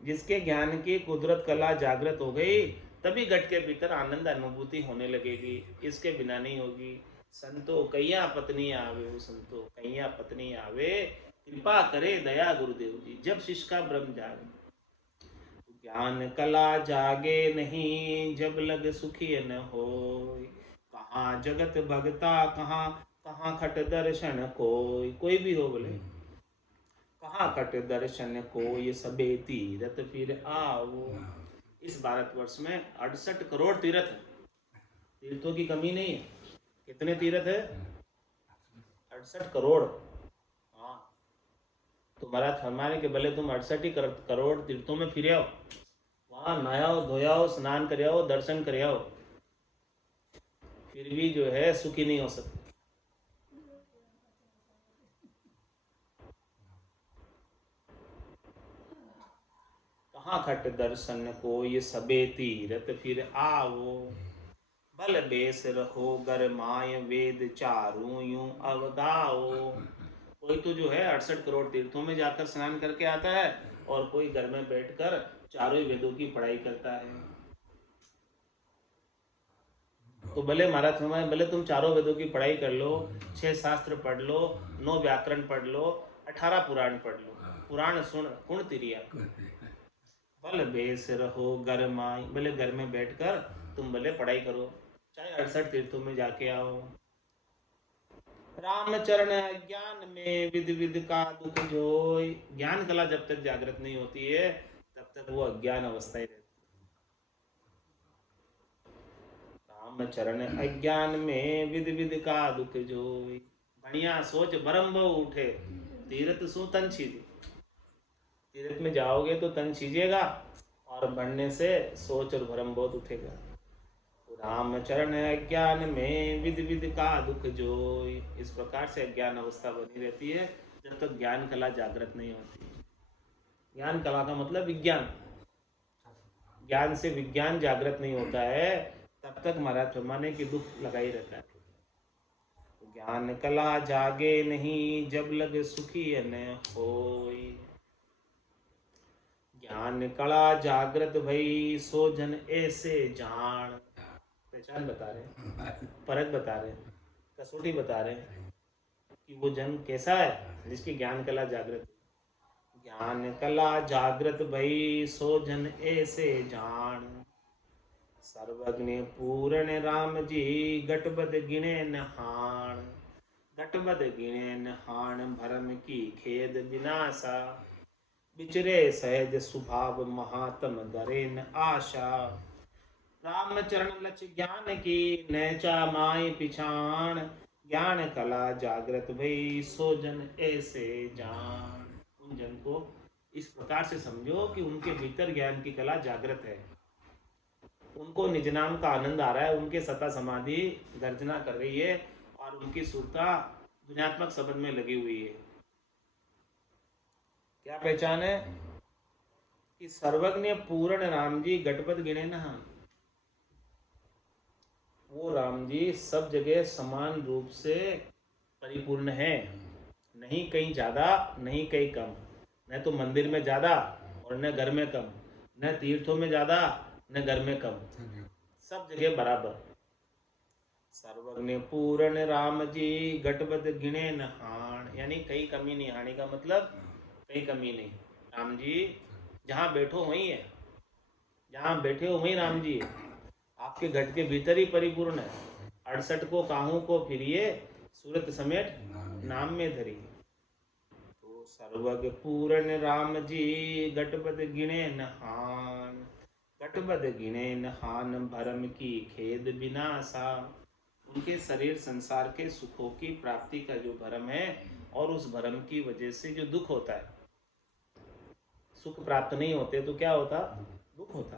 जिसके ज्ञान की कुदरत कला जागृत हो गई तभी घट के भीतर आनंद अनुभूति होने लगेगी, इसके बिना नहीं होगी। संतो कैया पत्नी आवे, वो संतो कैया पत्नी आवे, कृपा करे दया गुरुदेव जी, जब शिष्य का ब्रह्म जागे। ज्ञान कला जागे नहीं जब लग सुखी न होय, कहाँ जगत भगता कहाँ कहाँ खट दर्शन कोई, कोई भी हो बोले कहाँ खट दर्शन कोई, सबे तीरथ फिर आओ। इस भारतवर्ष में 68 करोड़ तीर्थ है, तीर्थों की कमी नहीं है। कितने तीर्थ है? 68 करोड़। हाँ, तुम्हारा फरमाने के भले तुम 68 ही करोड़ तीर्थों में फिर आओ, वहाँ नहाओ धोयाओ स्नान कर आओ दर्शन कर आओ, फिर भी जो है सुखी नहीं हो सकते। कहाँ खट दर्शन को ये सबे तीरथ फिर आओ, बल बेस रहो गरमाय वेद चारों यूं अवगाओ। कोई तो जो है 68 करोड़ तीर्थों में जाकर स्नान करके आता है और कोई घर में बैठकर चारों वेदों की पढ़ाई करता है। तो भले महाराज फरमाए भले तुम चारों वेदों की पढ़ाई कर लो, 6 शास्त्र पढ़ लो, 9 व्याकरण पढ़ लो, 18 पुराण पढ़ लो, पुराण सुन कुण तिरिया, बल बेस रहो घर माई, भले घर में बैठकर तुम भले पढ़ाई करो, चाहे 68 तीर्थों में जाके आओ। रामचरण अज्ञान में विद विद का दुख जोय, ज्ञान कला जब तक जागृत नहीं होती है तब तक वो अज्ञान अवस्था ही रहती है। रामचरण अज्ञान में विद विद का दुख जोय, बढ़िया सोच भरम उठे, तीर्थ सु तन छीजे, तीर्थ में जाओगे तो तन छीजेगा और बढ़ने से सोच और भरम बहुत उठेगा। रामचरण अज्ञान में विद विद का दुख जोय, इस प्रकार से अज्ञान अवस्था बनी रहती है जब तक ज्ञान कला जागृत नहीं होती। ज्ञान कला का मतलब विज्ञान, ज्ञान से विज्ञान जागृत नहीं होता है तब तक महाराज माने की दुख लगा ही रहता है। ज्ञान कला जागे नहीं जब लग सुखी न होय, ज्ञान कला जागृत भई सो जन ऐसे जान, पहचान बता रहे, परख बता रहे, कसौटी बता रहे कि वो जन कैसा है जिसकी ज्ञान कला जागृत। ज्ञान कला जागृत भई सो जन ऐसे जान, सर्वज्ञ पूर्ण राम जी गटबद गिने नहान, गटबद गिने नहान भरम की खेद विनाशा, बिचरे सहज स्वभाव महात्म धरेन आशा, रामचरण लक्ष्य ज्ञान की नैचा माई पिछाण, ज्ञान कला जागृत भई सो जन ऐसे जान। उन जन को इस प्रकार से समझो कि उनके भीतर ज्ञान की कला जागृत है, उनको निज नाम का आनंद आ रहा है, उनके सता समाधि गर्जना कर रही है और उनकी सुरता गुणात्मक शब्द में लगी हुई है। क्या पहचान है कि सर्वज्ञ पूर्ण राम जी गटपद गिने नहान, वो राम जी सब जगह समान रूप से परिपूर्ण है, नहीं कहीं ज़्यादा नहीं कहीं कम, न तो मंदिर में ज़्यादा और न घर में कम, न तीर्थों में ज़्यादा न घर में कम, सब जगह बराबर। सर्वज्ञ पूर्ण राम जी गटबद गिने न हाण, यानी कहीं कमी नहीं, हानि का मतलब कहीं कमी नहीं। राम जी जहाँ बैठो वहीं है, जहाँ बैठे हो वहीं राम जी है, आपके घट के भीतर ही परिपूर्ण है। 68 को काहू को फिरिए सूरत समेत नाम में धरी, तो सर्वज्ञ पूर्ण राम जी गटबद गिने नहान, गटबद गिने नहान भरम की खेद विनाशा, उनके शरीर संसार के सुखों की प्राप्ति का जो भरम है और उस भरम की वजह से जो दुख होता है, सुख प्राप्त नहीं होते तो क्या होता, दुख होता।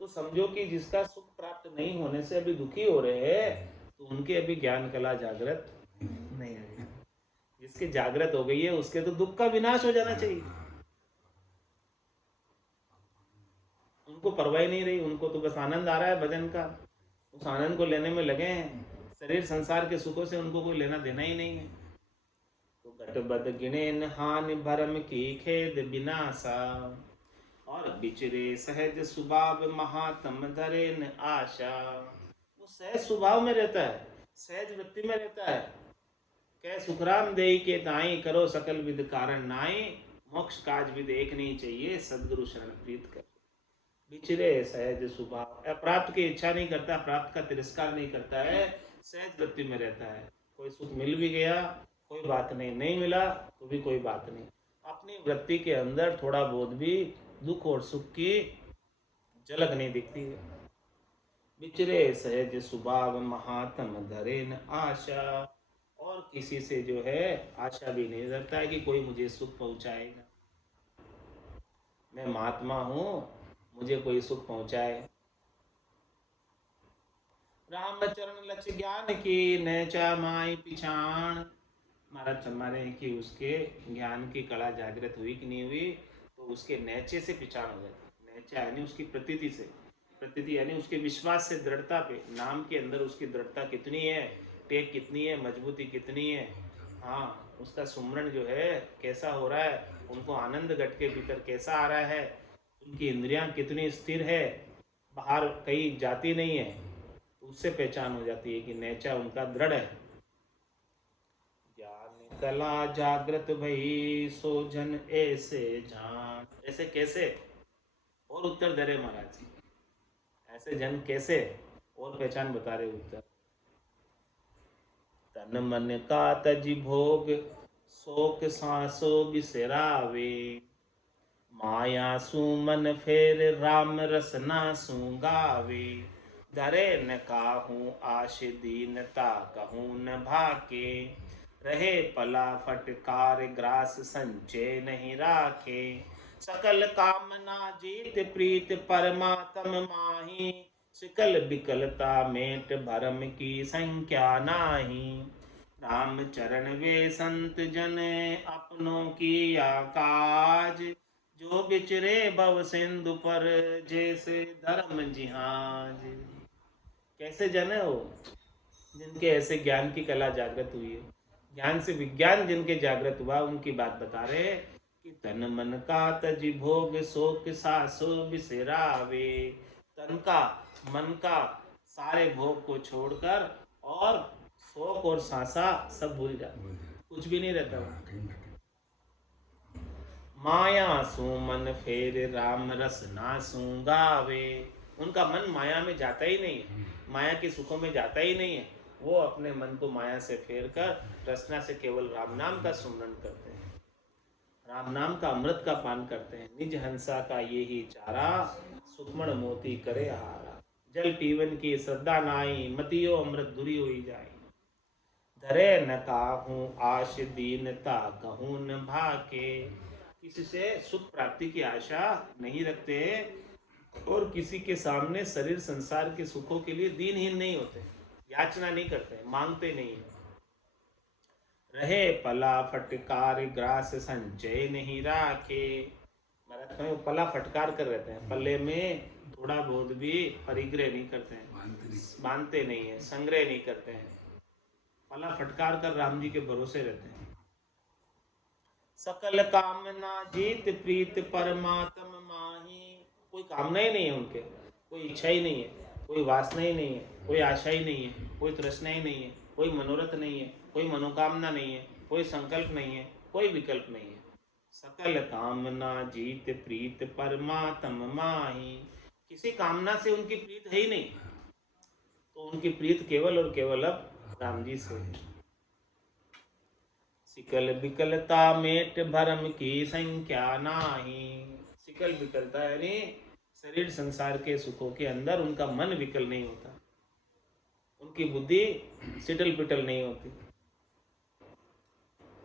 तो समझो कि जिसका सुख प्राप्त नहीं होने से अभी दुखी हो रहे हैं तो उनके अभी ज्ञान कला जागृत नहीं हुई, जिसके जागृत हो गई है उसके तो दुख का विनाश हो जाना चाहिए। उनको परवाह नहीं रही, उनको तो बस आनंद आ रहा है भजन का, उस आनंद को लेने में लगे हैं, शरीर संसार के सुखों से उनको कोई लेना देना ही नहीं है। तो गटबद गिने नहान भरम की खेद विनाशा, और बिचरे सहज स्वभाव महात्म धरे न आशा, वो सहज स्वभाव में रहता है, सहज वृत्ति में रहता है। कह सुखराम देई के ताई करो सकल विद कारण नाई, मोक्ष काज विद एक नहीं चाहिए सदगुरु शरण प्रीत कर। बिचरे सहज स्वभाव, प्राप्त की इच्छा नहीं करता, प्राप्त का तिरस्कार नहीं करता है, सहज वृत्ति में रहता है। कोई सुख मिल भी गया कोई बात नहीं, नहीं मिला तो भी कोई बात नहीं, अपनी वृत्ति के अंदर थोड़ा बहुत भी दुख और सुख की झलक नहीं दिखती है। बिचरे सहज स्वभाव महात्म धरे न आशा, और किसी से जो है आशा भी नहीं रखता है कि कोई मुझे सुख पहुंचाएगा, मैं महात्मा हूँ मुझे कोई सुख पहुंचाए। रामचरण लक्ष्य ज्ञान की नैचा माई पिछाण, महाराज फरमा रहे हैं कि उसके ज्ञान की कला जागृत हुई कि नहीं हुई, तो उसके नैचे से पिछाण हो जाती है। नैचा यानी उसकी प्रतीति से, प्रतीति यानी उसके विश्वास से, दृढ़ता पे, नाम के अंदर उसकी दृढ़ता कितनी है, टेक कितनी है, मजबूती कितनी है, हाँ उसका सुमरण जो है कैसा हो रहा है, उनको आनंद घट के भीतर कैसा आ रहा है, उनकी इंद्रियां कितनी स्थिर है, बाहर कहीं जाती नहीं है, तो उससे पहचान हो जाती है कि नैचा उनका दृढ़ है। ज्ञान कला जागृत भई सो जन ऐसे जान, ऐसे कैसे, और उत्तर दे रहे महाराज जी, ऐसे जन कैसे, और पहचान बता रहे उत्तर। तन मन का तज भोग, शोक सांसो बिसरावे, माया सुमन फेर राम रसना गावे, धरे न काहू आश दीनता कहूँ न भाके, रहे पला फटकार ग्रास संचय नहीं राखे, सकल कामना जीत प्रीत परमात्म माही, सिकल बिकलता मेट भरम की संख्या नाही, राम चरण वे संत जन अपनों की आकाज, जो बिचरे भव सिंधु पर जैसे धर्म जिहाज। कैसे जन है वो, जिनके ऐसे ज्ञान की कला जागृत हुई है, ज्ञान से विज्ञान जिनके जागृत हुआ, उनकी बात बता रहे हैं कि तन मन का तज भोग शोक सासो बिसरावे, तन का मन का सारे भोग को छोड़कर और शोक और सांसा सब भूल जाते, कुछ भी नहीं रहता। माया सुमन फेर राम रस ना गावे, उनका मन माया में जाता ही नहीं है, माया के सुखों में जाता ही नहीं है, वो अपने मन को माया से फेर कर रसना से केवल राम नाम का सुमरण करते हैं, राम नाम का अमृत का पान करते हैं। निज हंसा का ये ही चारा, सुखमण मोती करे हारा, जल पीवन की श्रद्धा नाई, मतियो अमृत दुरी होई जाए, धरे न काहू आश दीनता कहूँ न भाके, किसी से सुख प्राप्ति की आशा नहीं रखते और किसी के सामने शरीर संसार के सुखों के लिए दीनहीन नहीं होते, याचना नहीं करते, मांगते नहीं। रहे पला फटकार ग्रास संचय नहीं राखे, महाराज में पला फटकार कर रहते हैं, पल्ले में थोड़ा बहुत भी परिग्रह नहीं करते हैं, बांधते नहीं है, संग्रह नहीं करते हैं, पला फटकार कर राम जी के भरोसे रहते हैं। सकल कामना जीत प्रीत परमात्म माही, कोई कामना ही नहीं है उनके, कोई इच्छा ही नहीं है, कोई वासना ही नहीं है, कोई आशा ही नहीं है, कोई तृष्णा ही नहीं है, कोई मनोरथ नहीं है, कोई मनोकामना नहीं है, कोई संकल्प नहीं है, कोई विकल्प नहीं है। सकल कामना जीत प्रीत परमात्म माही, किसी कामना से उनकी प्रीत है ही नहीं, तो उनकी प्रीत केवल और केवल अब राम जी से है। सिकल विकलता मेट भरम की संख्या नाही, सिकल विकलता यानी शरीर संसार के सुखों के अंदर उनका मन विकल नहीं होता, उनकी बुद्धि सिटल पिटल नहीं होती,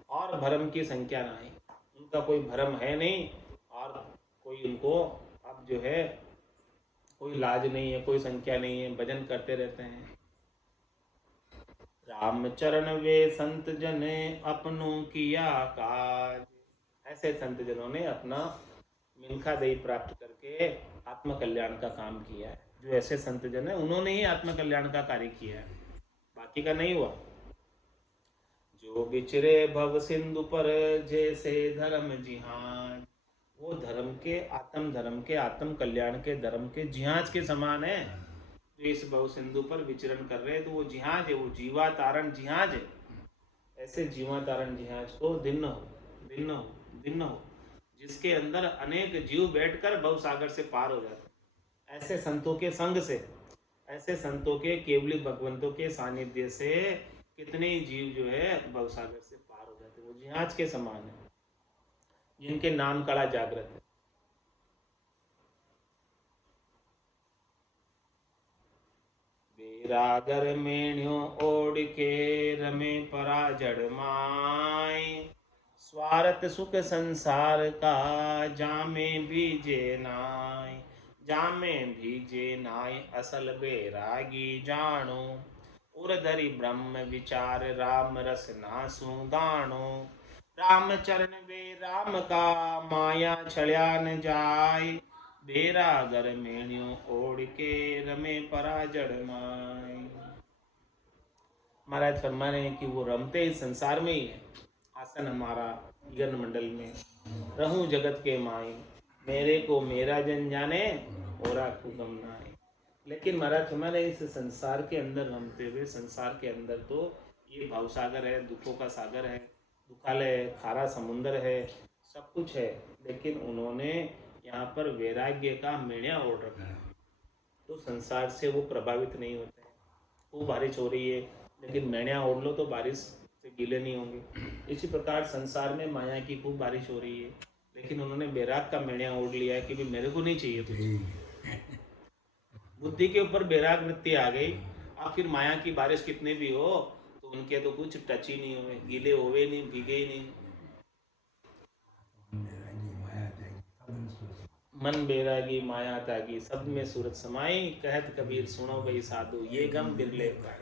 और भरम की संख्या नहीं, उनका कोई भरम है नहीं, और कोई उनको अब जो है कोई लाज नहीं है, कोई संख्या नहीं है, भजन करते रहते हैं। राम चरण वे संत जने अपनों किया काज, ऐसे संत जनों ने अपना मिल्खा दही प्राप्त करके आत्म कल्याण का काम किया है। जो ऐसे संत जन है उन्होंने ही आत्म कल्याण का कार्य किया है, बाकी का नहीं हुआ। जो बिचरे भव सिंधु पर जैसे धर्म जिहाज, वो धर्म के आत्म कल्याण के धर्म के जिहाज के समान है। जो इस भव सिंधु पर विचरण कर रहे हैं तो वो जिहाज है, वो जीवा तारण जिहाज है। ऐसे जीवा तारण जिहाज को दिन हो जिसके अंदर अनेक जीव बैठकर भव सागर से पार हो जाते हैं। ऐसे संतों के संग से, ऐसे संतों के केवली भगवंतों के सानिध्य से कितने ही जीव जो है भव सागर से पार हो जाते हैं। वो जिहाज के समान है जिनके नाम कड़ा जागृत है। बेरागर मेण्यो ओढ़ के रमे परा जड़ माय, स्वार्थ सुख संसार का जामे भीजे नाय, जामे भीजे नाय असल बैरागी जानो, उर्धरि ब्रह्म विचार राम रस नासु गाणो, राम चरण वे राम का माया छड़या न जाय, बेरागर मेण्यो ओढ़ के रमे परा जड़ माय। महाराज फरमा रहे हैं कि वो रमते इस संसार में ही है, आसन हमारा गगन मंडल में, रहूं जगत के माई, मेरे को मेरा जन जाने और आखू गम नाए। लेकिन महाराज हमारे इस संसार के अंदर रमते हुए, संसार के अंदर तो ये भाव सागर है, दुखों का सागर है, दुखालय है, खारा समुंदर है, सब कुछ है, लेकिन उन्होंने यहाँ पर वैराग्य का मेणिया ओढ़ रखा है, तो संसार से वो प्रभावित नहीं होते हैं। खूब बारिश हो रही है लेकिन मेणिया ओढ़ लो तो बारिश से गीले नहीं होंगे। इसी प्रकार संसार में माया की खूब बारिश हो रही है लेकिन उन्होंने बैराग का मेणिया ओढ़ लिया है कि भाई मेरे को नहीं चाहिए तुझे। बुद्धि के ऊपर बैराग वृत्ति आ गई। अब फिर माया की बारिश कितने भी हो तो उनके तो कुछ टच ही नहीं हुए, गीले हुए नहीं, भीगे ही नहीं। मन बैरागी माया त्यागी सब में सूरत समाई, कहत कबीर सुनो भाई साधु ये गम बिरले पाए।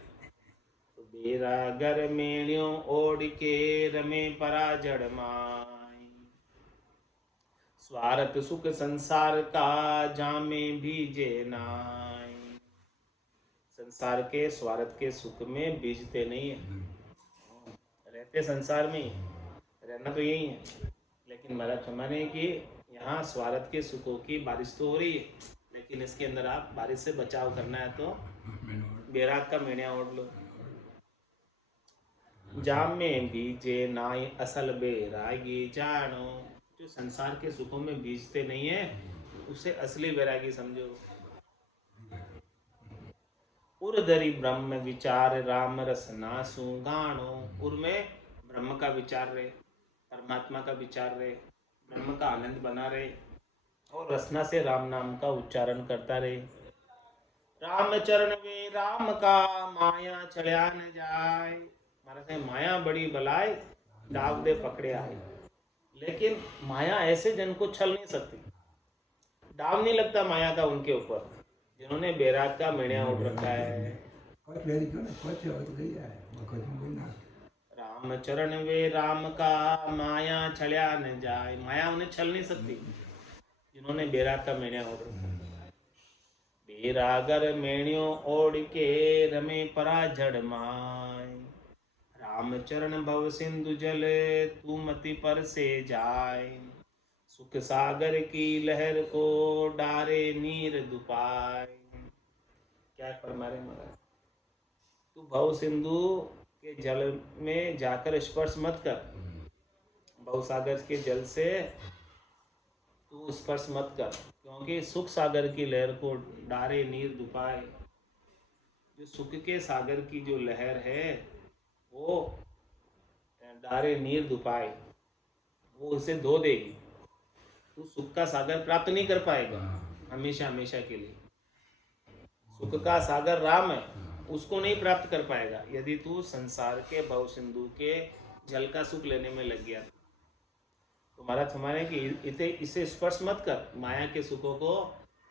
तो बैरागर मेणियो ओढ़ के रमे परा जड़ माई, स्वार्थ सुख संसार का जामे भीजे नाई। संसार के स्वार्थ के सुख में बीजते नहीं है, रहते संसार में ही, रहना तो यही है। लेकिन महाराज फरमाने कि यहाँ स्वार्थ के सुखों की बारिश तो हो रही है लेकिन इसके अंदर आप बारिश से बचाव करना है तो बैराग का मेणिया ओढ़ लो। जाम में बीजे नाई असल बैरागी जानो, जो संसार के सुखों में बीजते नहीं है उसे असली बैरागी समझो। उर्धरी ब्रह्म विचार राम रस नासु गाणो, उर में ब्रह्म का विचार रहे, परमात्मा का विचार रहे, ब्रह्म का आनंद बना रहे और रसना से राम नाम का उच्चारण करता रहे। राम चरण वे राम का माया चढ़ा न जाए, महाराज माया बड़ी बलाय डाक दे पकड़े आए। लेकिन माया ऐसे जन को छल नहीं सकती, दाव नहीं लगता माया का उनके ऊपर जिन्होंने बैराग का मेणिया उठ रखा है। राम चरण वे राम का माया छड़ा न जाए, माया उन्हें छल नहीं सकती जिन्होंने बैराग का मेणिया ओढ़ रखा है। बैरागर मेणियो ओढ़ के रमे परा जड़ माय, राम चरण भव सिंधु जल तू मति पर से जाए। सुख सागर की लहर को डारे नीर दुपाय, क्या फरमा रहे महाराज, तू भव सिंधु के जल में जाकर स्पर्श मत कर, भव सागर के जल से तू स्पर्श मत कर, क्योंकि सुख सागर की लहर को डारे नीर दुपाए। जो सुख के सागर की जो लहर है वो डारे नीर दुपाए, वो उसे धो देगी। तू सुख का सागर प्राप्त नहीं कर पाएगा हमेशा हमेशा के लिए। सुख का सागर राम है, उसको नहीं प्राप्त कर पाएगा यदि तू संसार के भव सिंधु के जल का सुख लेने में लग गया। तो महाराज हमारे कि इसे स्पर्श मत कर, माया के सुखों को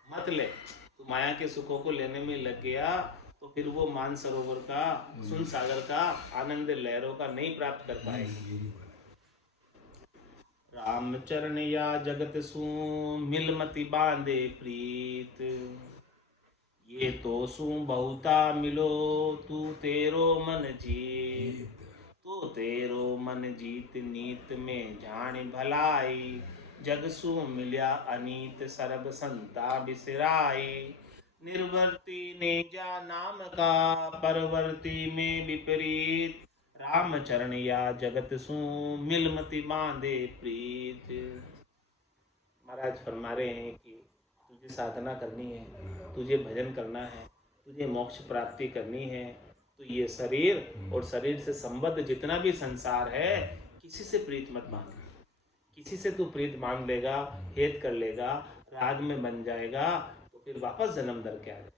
मत ले। तो माया के सुखों को लेने में लग गया तो फिर वो मान सरोवर का सुन सागर का आनंद लहरों का नहीं प्राप्त कर पाएगा। राम चरण या जगत सु मिलमति बांधे प्रीत, ये तो सु बहुता मिलो तू तेरो मन जीत। तो तेरो मन जीत नीत में जान भलाई, जग सु मिल्या अनीत सरब संता बिसराई। निर्वर्ती ने जा नाम का परवर्ती में विपरीत, राम चरण या जगत सु मिलमति बांधे प्रीत। महाराज फरमा रहे हैं कि तुझे साधना करनी है, तुझे भजन करना है, तुझे मोक्ष प्राप्ति करनी है तो ये शरीर और शरीर से संबद्ध जितना भी संसार है किसी से प्रीत मत मांग। किसी से तू प्रीत मांग लेगा, हेत कर लेगा, राग में बन जाएगा तो फिर वापस जन्म दर के आएगा।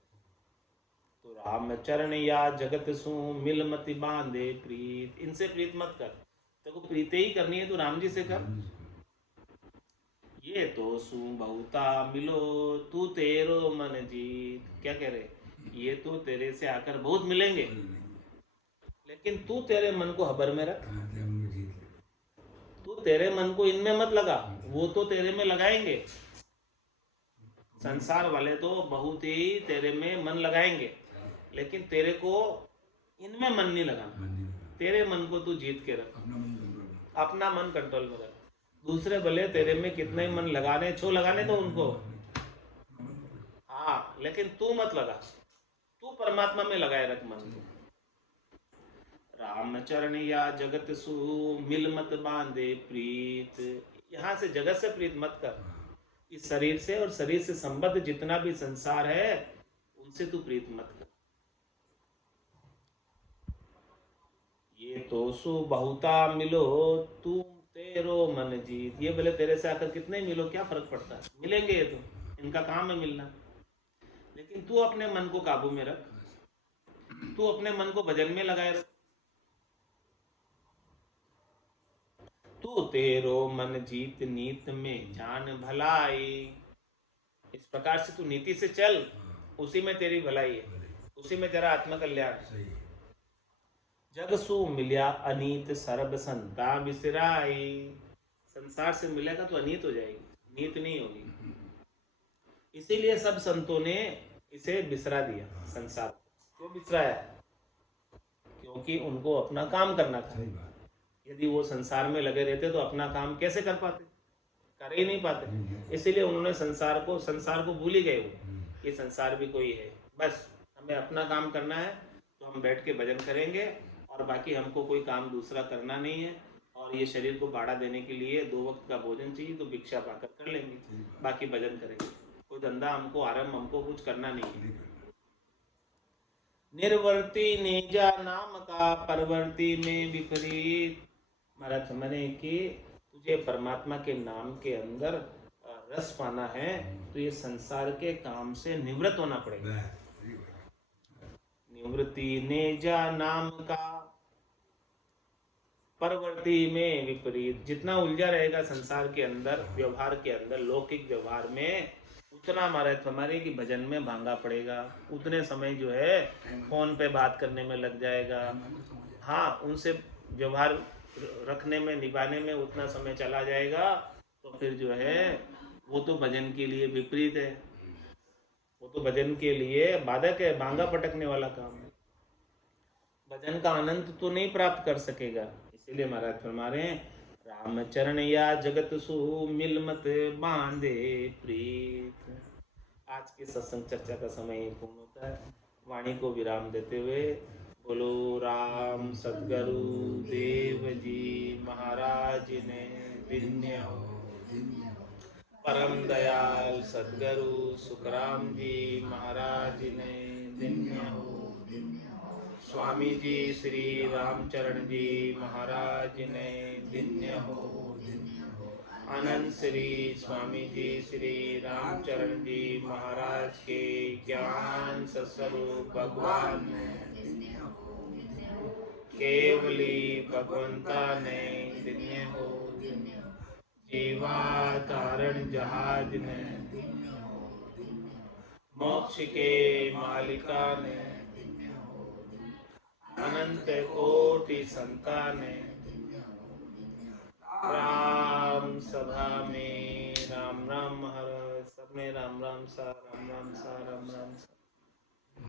तो राम चरण या जगत सु मिलमति बांधे प्रीत, इनसे प्रीत मत कर। तेको प्रीते ही करनी है तो राम जी से कर। ये तो सु बहुता मिलो तू तेरो मन जीत, क्या कह रहे, ये तो तेरे से आकर बहुत मिलेंगे लेकिन तू तेरे मन को हबर में रख। तू तेरे मन को इनमें मत लगा, वो तो तेरे में लगाएंगे। संसार वाले तो बहुत ही तेरे में मन लगाएंगे लेकिन तेरे को इनमें मन नहीं लगाना। तेरे मन को तू जीत के रख, अपना मन कंट्रोल में रख। दूसरे भले तेरे में कितने मन लगाने छो, लगाने तो उनको, हाँ, लेकिन तू मत लगा, तू परमात्मा में लगाए रख मन को। राम चरण या जगत सु मिल मत बांधे प्रीत, यहाँ से जगत से प्रीत मत कर, इस शरीर से और शरीर से संबद्ध जितना भी संसार है उनसे तू प्रीत मत कर। ये तो सु बहुता मिलो तू तेरो मन जीत। ये बोले तेरे से आकर कितने मिलो, क्या फर्क पड़ता है, मिलेंगे, ये तो इनका काम है मिलना। लेकिन तू अपने मन को काबू में रख, तू अपने मन को भजन में लगाए रख। तू तेरो मन जीत नीत में जान भलाई। इस प्रकार से तू नीति से चल, उसी में तेरी भलाई है, उसी में तेरा आत्मकल्याण है। जग सु मिल्या अनीत सर्ब संता बिसराई। संसार से मिलेगा तो अनीत हो जाएगी, नीत नहीं होगी। इसीलिए सब संतों ने इसे बिसरा दिया। संसार क्यों बिसराया? क्योंकि उनको अपना काम करना था। यदि वो संसार में लगे रहते तो अपना काम कैसे कर पाते, कर ही नहीं पाते। इसीलिए उन्होंने संसार को भूल ही गए। वो ये संसार भी कोई है, बस हमें अपना काम करना है तो हम बैठ के भजन करेंगे और बाकी हमको कोई काम दूसरा करना नहीं है। और ये शरीर को बाड़ा देने के लिए 2 वक्त का भोजन चाहिए तो भिक्षा पाकर कर लेंगे, बाकी भजन करेंगे। कोई धंधा हमको, आरंभ हमको कुछ करना नहीं है। निर्वर्ती निजा नाम का परवर्ती में विपरीत। महाराज समझे कि तुझे परमात्मा के नाम के अंदर रस पाना है तो ये संसार के काम से निवृत्त होना पड़ेगा। निवृत्ति निजा नाम का परवर्ती में विपरीत। जितना उलझा रहेगा संसार के अंदर, व्यवहार के अंदर, लौकिक व्यवहार में, उतना हमारे की भजन में भांगा पड़ेगा। उतने समय जो है फोन पे बात करने में लग जाएगा। हाँ, उनसे व्यवहार रखने में, निभाने में उतना समय चला जाएगा तो फिर जो है वो तो भजन के लिए विपरीत है, वो तो भजन के लिए बाधक है, भांगा पटकने वाला काम है। भजन का आनंद तो नहीं प्राप्त कर सकेगा। इसीलिए महाराज फरमा रहे हैं, रामचरण या जगत सु मिल मत बांधे प्रीत। आज के सत्संग चर्चा का समय पूर्ण होता है। वाणी को विराम देते हुए बोलो राम सद्गुरु देव जी महाराज ने धन्य हो। परम दयाल सद्गुरु सुखराम जी महाराज ने धन्य हो। स्वामी जी श्री रामचरण जी महाराज ने धन्य हो। अनंत श्री स्वामी जी श्री रामचरण जी महाराज के ज्ञान सस्वरूप भगवान ने, केवली भगवंता ने धन्य हो। जीवा कारण जहाज ने, मोक्ष के मालिका ने, अनंत कोटि संताने, राम सभा में राम राम हर, सब में राम राम सा, राम राम सा, राम राम सा।